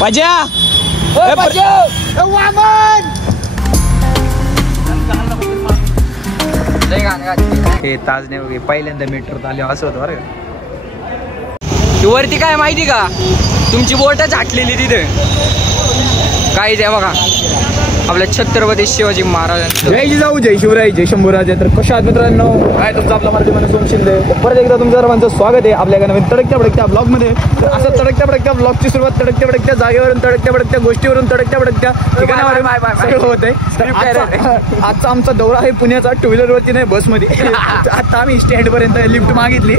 पाज्या हे ताजने वगैरे पहिल्यांदा मेट्रोत आले असं होतं बरं का. वरती काय माहिती का, तुमची बोटच आटलेली तिथे काय द्या बघा आपल्या छत्रपती शिवाजी महाराजांचं. जय जिजाऊ जय शिवराय जय शंभूराजे. तर कशा आहात मित्रांनो, काय तुमचं आपला मराठी माणूस सोम शिंदे परत एकदा तुमच्या सर्वांचं स्वागत आहे आपल्या नवीन तडकत्या भडकत्या ब्लॉग मध्ये. असं तडकत्या भडकत्या ब्लॉगची सुरुवात तडकत्या भडकत्या जागेवरून तडकत्या भडकत्या गोष्टीवरून तडकत्या भडकत्या ठिकाणावर सगळं होत आहे. आजचा आमचा दौरा आहे पुण्याचा, टू व्हीलर वरती नाही बसमध्ये. आता आम्ही स्टँड पर्यंत लिफ्ट मागितली,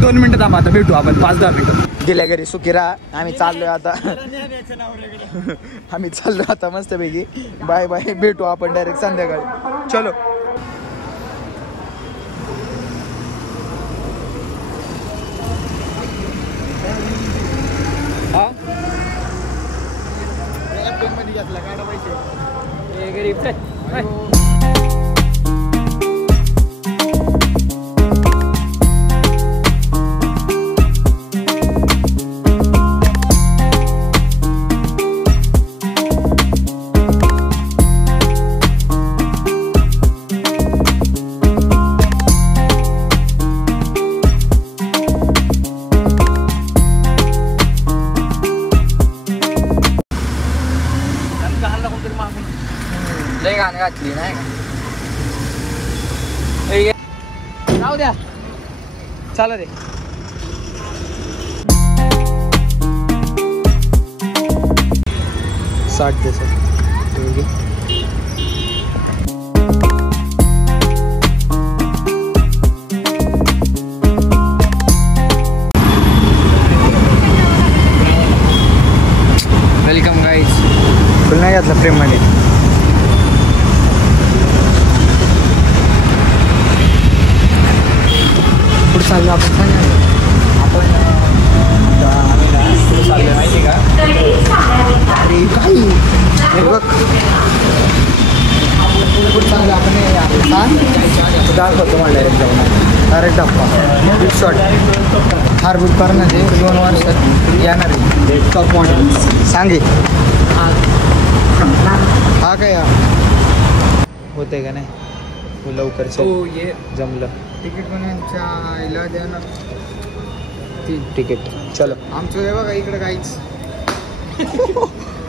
2 मिनिटं थांबा, आता भेटू आपण 5-10 मिनिटं. गेल्या घरी सुखी राहा. आम्ही चाललोय आता आम्ही चाललो आता मस्तपैकी. बाय बाय, भेटू आपण डायरेक्ट संध्याकाळी. चलो. लय गाणं घातली नाही का, राहू द्या चाल रे. साठ दे सर. Welcome guys. फुल नाही घातलं प्रेम मध्ये. पुढे चाललो आपण चाललं माहिती का. अरे काही बघ पुढे चाललं आपण दाखवतो मला डायरेक्ट जाऊन डायरेक्ट टप्पा बिग शॉट हार बुक करणार आहे 2 वर्षात येणार आहे. टॉप मॉडेल सांगे हा काय होते का नाही लवकर. हो ये जमलं. तिकीट पण इला द्या ना. तिकीट चलो. आमचं हे बघा इकडे गाईच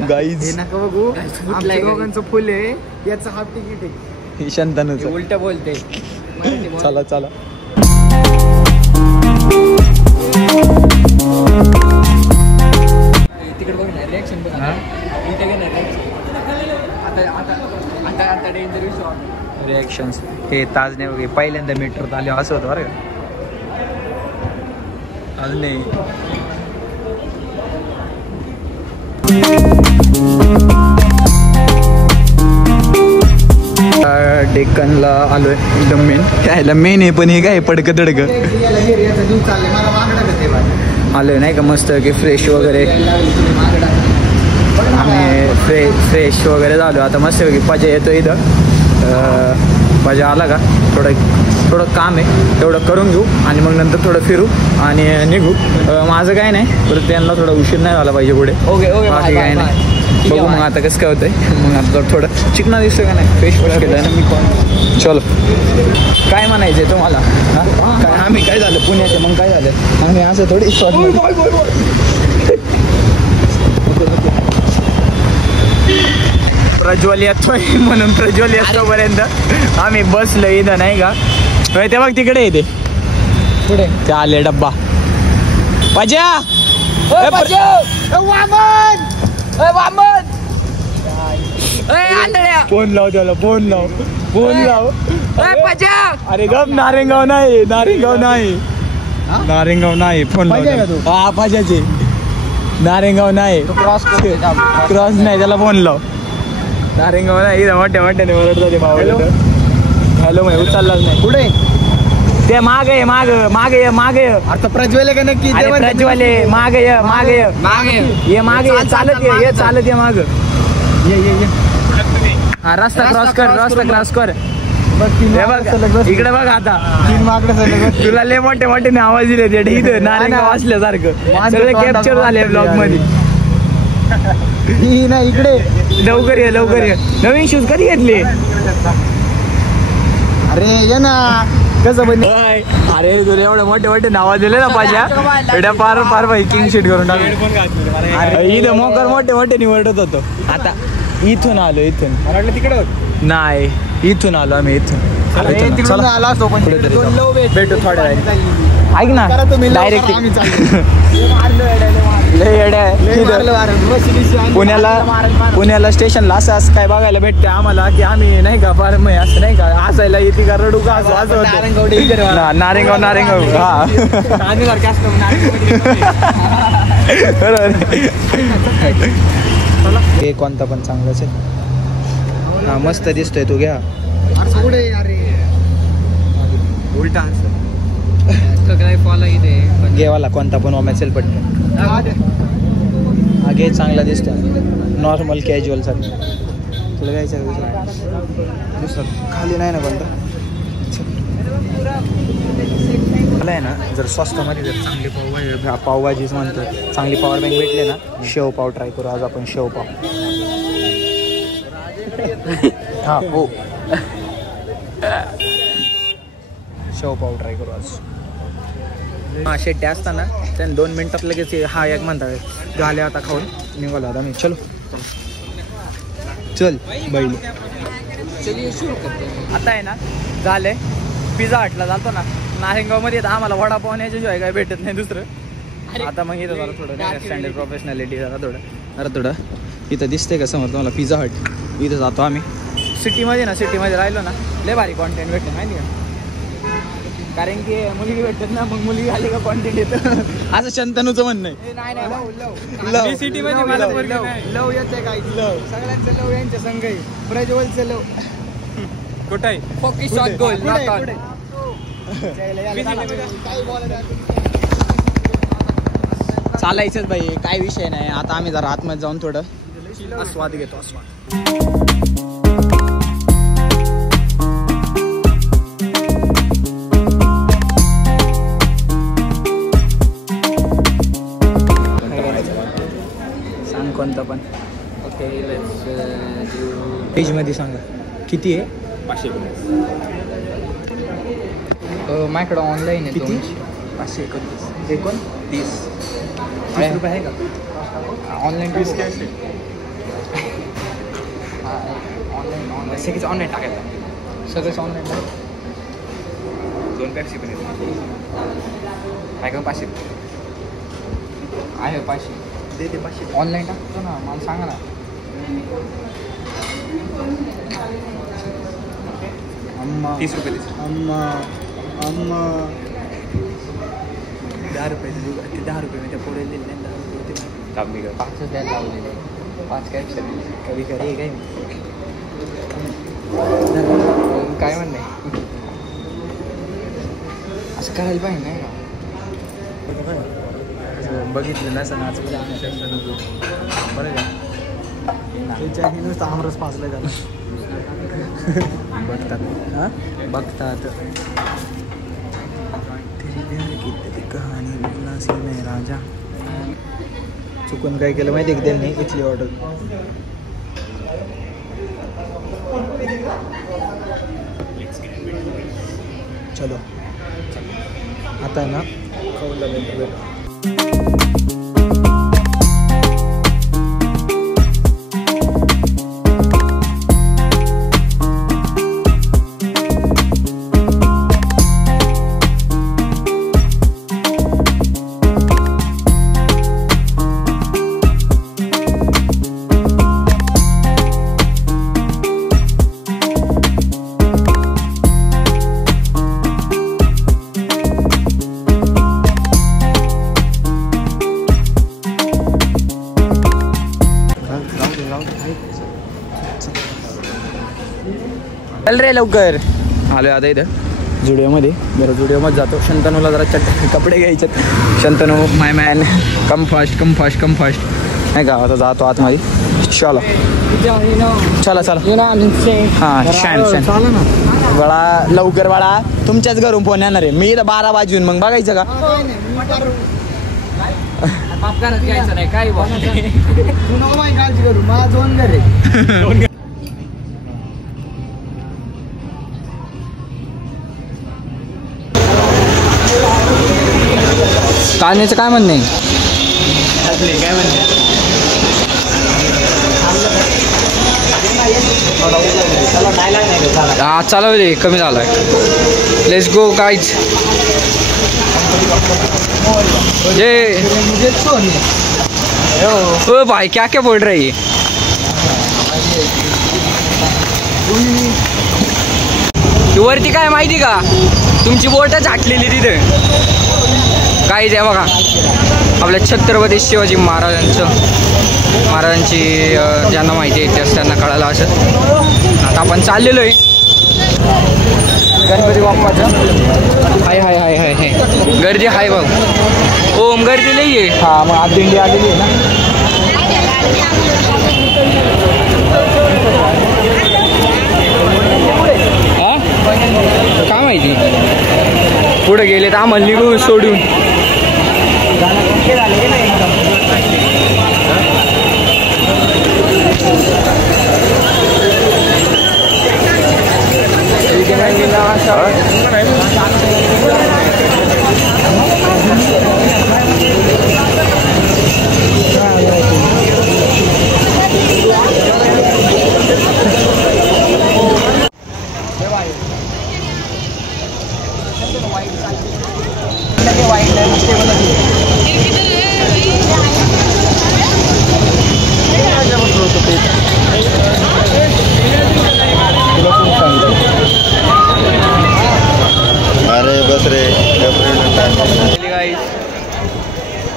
गाईज हे नका बघू. आमच्या दोघांचं फुल आहे, याचं हाफ तिकीट आहे. शांतनुच उलट बोलते. चला चला. तिकडे बघ ना रिॲक्शन बघ. इथे काय नाही आता डेंजर विषय रिॲक्शन्स. हे ताजने वगैरे पहिल्यांदा मेट्रोत आले असं होतं बरं का. आज नाही डेक्कनला आलोय. एकदम मेन काय मेन आहे, पण हे काय पडकं तडकं आलोय नाही का. मस्त की फ्रेश वगैरे आम्ही फ्रेश वगैरे झालो आता. मस्त की पाजा येतो इथं. पाजा आला का थोडं काम आहे तेवढं करून घेऊ आणि मग नंतर थोडं फिरू आणि निघू. माझं काय नाही, परत त्यांना थोडा उशीर नाही झाला पाहिजे पुढे. बाकी काय नाही. बघू मग आता कसं काय होतंय. मग आता थोडं चिकना दिसतं का नाही, फ्रेश वगैरे केलं ना मी कोण. चलो. काय म्हणायचंय तुम्हाला काय. आम्ही काय झालं पुण्याचे मग काय झालं आम्ही असं थोडी प्रज्वल येतोय म्हणून प्रज्वल येतोपर्यंत आम्ही बसलो इथं नाही का. ते बघ तिकडे येते पुढे ते आले डब्बा. पाज्या फोन लाव त्याला. फोन लाव. अरे गप. नारेगाव नाही फोन लाव. हा पाज्याचे नारेगाव नाही. क्रॉस नाही त्याला फोन लाव. नारेगाव नाही. इथं मोठ्याने ओरडतो ते भाऊ. हॅलो मी उचललाच नाही. कुठे ते मागे आता प्रज्वल का नक्की. प्रज्वल मागे ये चालत ये माग. ये हा रस्ता क्रॉस कर. हे बघ इकडे बघ आता 3 माकडं सलग तुला लय मोठे मोठे आवाज दिले ते इथं नारायणगाव असल्यासारखं सगळे कॅप्चर झाले ब्लॉग मध्ये. ही ना इकडे लवकर ये लवकर ये. नवीन शूज कधी घेतले? अरे ये ना कसं बन अरे तुला एवढे मोठे मोठे नाव दिले ना पाहिजे एवढ्या पार पार भाई किंग शीट करून टाकले. इथं मोकर मोठे मोठे निवडत होतो. आता इथून आलो इथून तिकडे नाही इथून आलो आम्ही इथून. तिकडून आला असतो पण भेटू थोड्या वेळाने. ऐक ना डायरेक्ट पुण्याला स्टेशनला असं असं काय बघायला भेटते आम्हाला की आम्ही नाही का फार असं नाही का हसायला येते का रडू का असं असं होतं. नारेंगाव हा हे कोणता पण चांगलाच आहे. हा मस्त दिसतोय तू घ्या. उलटा घेवाला कोणता पण ओमेसेल पटकन हा घे चांगला दिसतो. नॉर्मल कॅज्युअल साठी तुला घ्यायचं दुसरं खाली नाही ना कोणता. मला आहे ना जर स्वस्तामध्ये जर चांगली पावभाजीच म्हणतो चांगली पॉवर बँक भेटले ना शेव पाव ट्राय करू आज आपण. शेव पाव हा हो शेव पाव ट्राय करू आज. हा शेट्टे असताना त्याने 2 मिनिटात लगेच हा एक म्हणतात झाले आता खाऊन निघालो आता मी. चलो चल बैल आता आहे ना झालंय. पिझ्झा हटला जातो ना नारायणगावमध्ये आम्हाला वडापाव न्यायच्याशिवाय काय भेटत नाही दुसरं. आता मग इथं जरा थोडं स्टँडर्ड प्रोफेशनॅलिटी जरा थोडं इथं दिसते का समोर तुम्हाला पिझ्झा हट. इथं जातो आम्ही सिटीमध्ये राहिलो ना लय भारी कॉन्टेंट भेटते माहिती का. कारण की मुलगी भेटतात ना मग मुलगी आली का कॉन्टेंट येतं असं शंतनूचं म्हणणं आहे. लव सिटीमध्ये मला लव येते काय लव सगळ्यांचं लव यांच्या संघ आहे. प्रज्वलचं लव कुठं आहे फोकस शॉट गोल चालायचंच बाई काय विषय नाही. आता आम्ही जरा आतमध्ये जाऊन थोडं आस्वाद घेतो आस्वाद. सांग कोणतं पण पेजमध्ये सांगा किती आहे. 500 माझ्याकडं ऑनलाईन आहे. किती? 529 30 रुपये आहे का? ऑनलाईन कॅश आहे. ऑनलाईन सगळीच ऑनलाईन टाकायचं सगळंच ऑनलाईन. 2 पॅक्सी पण येते काय का 500 आहे 500 दे 500 ऑनलाईन टाकतो ना मला सांगा ना. अम्मा 30 रुपये अम्मा 10 रुपये ते 10 रुपये मी त्या पुढे दिले नाही. 10 रुपये होते 5च द्यायला लावलेले 5 काय कधी कधी काय काय म्हणणं आहे असं करायला पाहिजे नाही का. बघितलं नसं नाच बरं का त्याच्याही नुसतं आमरस पाचलं झालं. बघतात हां बघतात कहाणी नाही राजा. चुकून काय केलं माहिती आहे की त्यांनी इथली ऑर्डर चलो आता ना खाऊला भेट. चल रे लवकर. आलो आता इथं जुडिओमध्ये. बरं जुडिओमध्ये जातो. शंतनूला जरा कपडे घ्यायचे. शंतनू माय मॅन कम फास्ट नाही का. आता जातो आतमध्ये. चला चला चला हां शॅन बाळा लवकर बाळा, तुमच्याच घरून फोन येणार आहे. मी इथं 12 वाजून मग बघायचं का? घ्यायचं नाही काय तू नको माहिती काळजी करू, मला 2 घर आहे. ताजनेचं काय म्हणणं आहे? काय म्हणते? हा चालू दे, कमी झालाय. Let's go guys. ये ओ भाई क्या क्या बोल रही है? वरती काय माहिती का, तुमची बोट झाटलेली तिथे. काहीच आहे बघा, आपल्या छत्रपती शिवाजी महाराजांची ज्यांना माहिती आहे त्यास त्यांना कळालं असं. आता आपण चाललेलो आहे गणपती बाप्पाचं. हाय हाय हाय हाय हाय गर्दी हाय बघ. ओम गर्दी नाही आहे. हा मग आज दिंडी आलेली आहे ना. काय माहिती पुढे गेले तर आम्हाला निघून सोडून.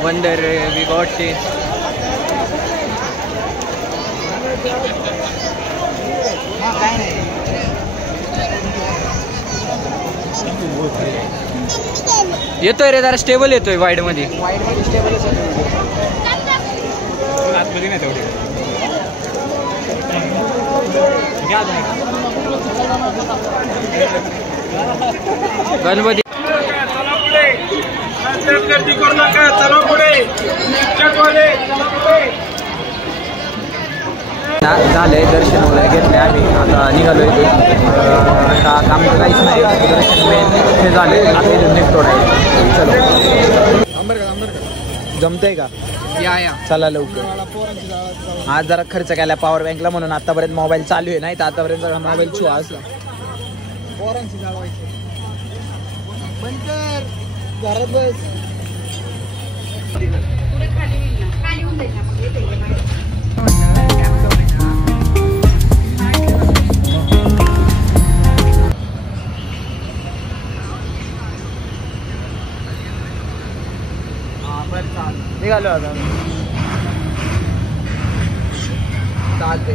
Wonder we got it. येतोय रे जरा स्टेबल येतोय वाईड मध्ये. गणपती झाले दर्शन वगैरे घेतले आम्ही. आता निघालो आता काम तर काहीच नाही. दर्शन मेन हे झाले. आता इथून निघतो आहे. चलो जमतंय का? या चला लवकर. आज जरा खर्च केला पॉवर बँकला म्हणून आतापर्यंत मोबाईल चालू आहे. नाही तर आतापर्यंत मोबाईल छू असला. पोरांची जाळवायची बंद कर, घरात बस. निघालो आता. चालते.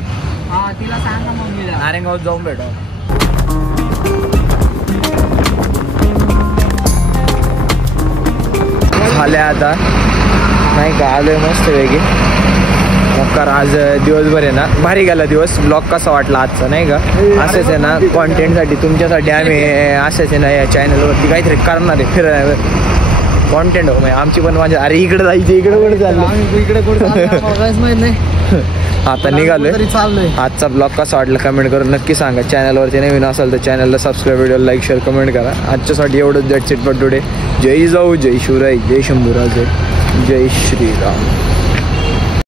हा तिला सांगा मग मी नारायणगावात जाऊन भेटू. झाले आता नाही का, आलोय मस्त वेगळी मोकार. आज दिवसभर आहे ना भारी गेला दिवस. ब्लॉग कसा वाटला आजचा नाही का. असंच आहे ना कॉन्टेंटसाठी तुमच्यासाठी आम्ही असंच आहे ना या चॅनलवरती काहीतरी करणार आहे. फिरायला कॉन्टेंट हो आमची पण माझ्या. अरे इकडे जायचं, इकडे कुठे चाललं, इकडे माहित नाही. आता निघालोय. आजचा ब्लॉग कसा वाटला कमेंट करून नक्की सांगा. चॅनलवरती नवीन असाल तर चॅनलला subscribe, video like, share, comment करा. आजच्यासाठी एवढंच. That's it for today. जय जाऊ, जय शिवराय, जय शंभूराजे, जय श्रीराम.